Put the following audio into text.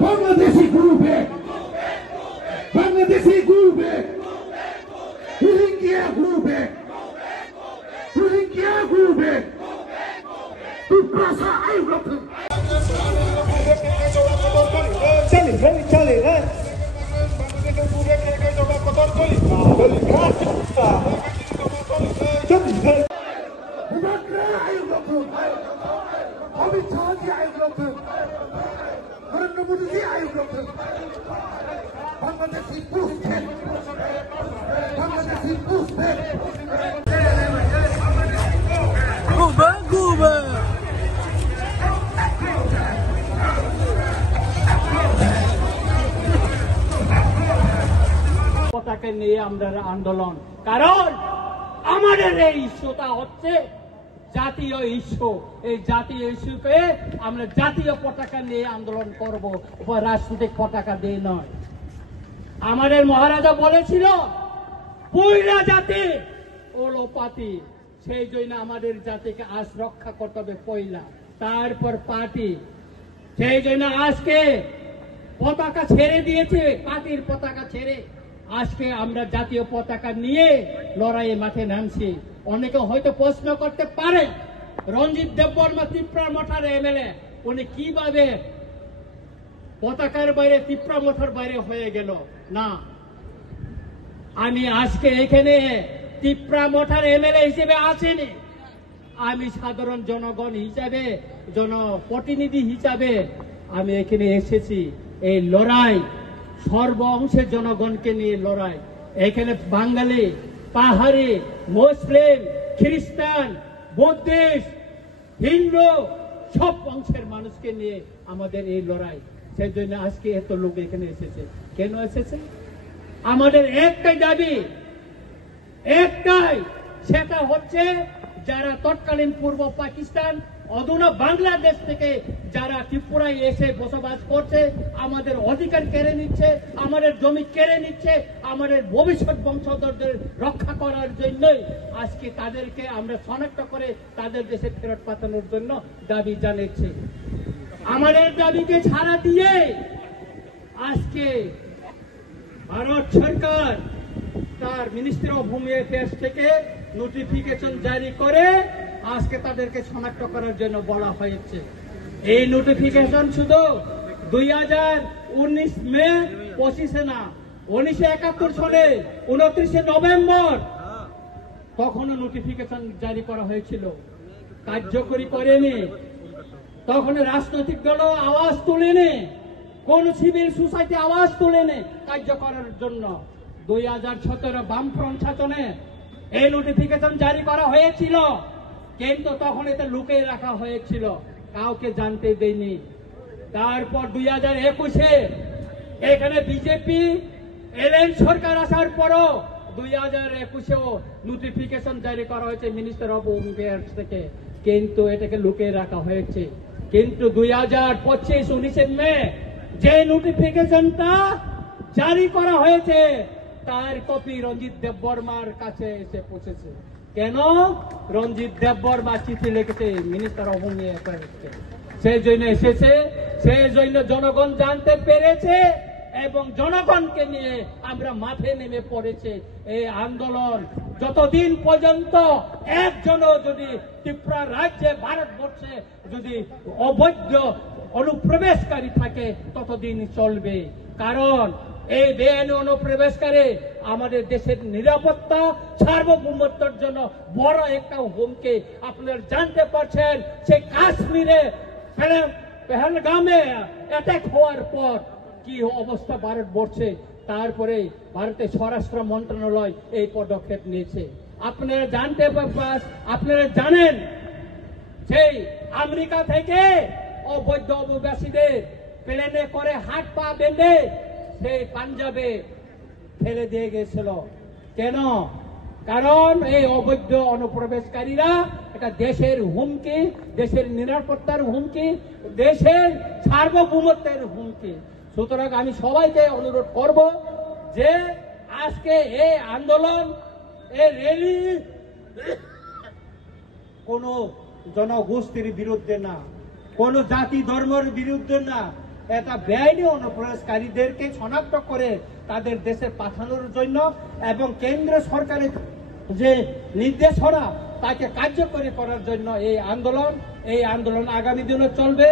Bangladeshi go back. Bangladeshi go back. Rohingya go back. Rohingya go back. Tukrasa ayo lapun. Chale. পতাকা নিয়ে আমরা আন্দোলন, কারণ আমাদের এই ইস্যুটা হচ্ছে জাতীয় ইস্যু। এই জাতীয় ইস্যুকে আমরা জাতীয় পতাকা নিয়ে আন্দোলন করব, রাজনৈতিক পতাকা দিয়ে নয়। আমাদের মহারাজা বলেছিল পয়লা জাতি ওলোপাতি, সেই জন্য আমাদের জাতিকে আজ রক্ষা করতে হবে পয়লা, তারপর পার্টি। সেই জন্য আজকে পতাকা ছেড়ে দিয়েছে, পার্টির পতাকা ছেড়ে আজকে আমরা জাতীয় পতাকা নিয়ে লড়াইয়ে মাঠে নামছি। অনেকে হয়তো প্রশ্ন করতে পারে রঞ্জিত দেববর্মা ত্রিপুরা মঠার এমএলএ, উনি কিভাবে পতাকার বাইরে ত্রিপুরা মঠার বাইরে হয়ে গেল। না, আমি আজকে এখানে ত্রিপুরা মঠার এমএলএ হিসেবে আসিনি, আমি সাধারণ জনগণ হিসাবে, জনপ্রতিনিধি হিসাবে আমি এখানে এসেছি। এই লড়াই সর্ব অংশের জনগণকে নিয়ে লড়াই। এখানে বাঙালি, পাহাড়ি, মুসলিম, খ্রিস্টান, বৌদ্ধিস্ট, হিন্দু সব অংশের মানুষকে নিয়ে আমাদের এই লড়াই। সেই জন্য আজকে এত লোক এখানে এসেছে। কেন এসেছে? আমাদের একটাই দাবি, একটাই, সেটা হচ্ছে যারা তৎকালীন পূর্ব পাকিস্তান, অধুনা বাংলাদেশ থেকে যারা ত্রিপুরায় এসে বসবাস করছে, আমাদের অধিকার কেড়ে নিচ্ছে, আমাদের জমি কেড়ে নিচ্ছে, আমাদের ভবিষ্যৎ বংশধরদের রক্ষা করার জন্যই আজকে তাদেরকে আমরা শনাক্ত করে তাদের দেশে ফেরত পাঠানোর জন্য দাবি জানাচ্ছি। আমাদের দাবিকে ছাড়া দিয়ে আজকে ভারত সরকার তার মিনিস্ট্রি অফ হোম অ্যাফেয়ার্স থেকে নোটিফিকেশন জারি করে আজকে তাদেরকে শনাক্ত করার জন্য বলা হয়েছে। এই নোটিফিকেশন শুধু 2019 মে 25 না, 1971 সালে 29 নভেম্বর তখনও নোটিফিকেশন জারি করা হয়েছিল, কার্যকরী করেনি। তখন রাজনৈতিক দল আওয়াজ তোলেনি, কোন সিভিল সোসাইটি আওয়াজ তোলেনি কার্য করার জন্য। 2017 বামফ্রন্ট শাসনে এই নোটিফিকেশন জারি করা হয়েছিল, কিন্তু তখন এটা লুকিয়ে রাখা হয়েছিল, কাউকে জানতে দেয়নি। তারপর 2021-এ এখানে বিজেপি এলএন সরকার আসার পরও 2021-এও নোটিফিকেশন জারি করা হয়েছে মিনিস্টার অফ হোম অ্যাফেয়ার্স থেকে, কিন্তু এটাকে লুকিয়ে রাখা হয়েছে। কিন্তু 2025 19 মে যে নোটিফিকেশনটা জারি করা হয়েছে তার কপি রঞ্জিত দেববর্মার কাছে এসে পৌঁছেছে। কেন? রঞ্জিত দেববর্মা চিঠি লিখেছে মিনিস্টার অফ হোম অ্যাফেয়ার্সকে, সেই জন্য এসেছে, সেই জন্য জনগণ জানতে পেরেছে এবং জনগণকে নিয়ে আমরা মাঠে নেমে পড়েছে। এই আন্দোলন যতদিন পর্যন্ত একজনও যদি ত্রিপুরা রাজ্যে, ভারতবর্ষে যদি অবৈধ অনুপ্রবেশকারী থাকে ততদিন চলবে। কারণ এই বেআইনি অনুপ্রবেশকারী আমাদের দেশের নিরাপত্তা, সার্বভৌমত্বের জন্য বড় একটা হুমকি। আপনারা জানতে পারছেন সে কাশ্মীরে পেহেলগামে অ্যাটাক হওয়ার পর কি অবস্থা ভারতবর্ষে, তারপরে ভারতের স্বরাষ্ট্র মন্ত্রণালয় এই পদক্ষেপ নিয়েছে। আপনারা জানেন সেই আমেরিকা থেকে অবৈধ অভিবাসীদের প্লেনে করে হাত পা বেঁধে সেই পাঞ্জাবে ফেলে দিয়ে গেছিল। কেন? কারণ এই অবৈধ অনুপ্রবেশকারীরা এটা দেশের হুমকি, দেশের নিরাপত্তার হুমকি, দেশের সার্বভৌমত্বের হুমকি। সুতরাং আমি সবাইকে অনুরোধ করব যে আজকে এই আন্দোলন, এই র্যালি কোন জনগোষ্ঠীর বিরুদ্ধে না, কোন জাতি ধর্মের বিরুদ্ধে না, এটা বেআইনি অনুপ্রবেশকারীদেরকে শনাক্ত করে তাদের দেশে পাঠানোর জন্য এবং কেন্দ্র সরকারের যে নির্দেশনা তাকে কার্যকরী করার জন্য এই আন্দোলন আগামী দিনে চলবে।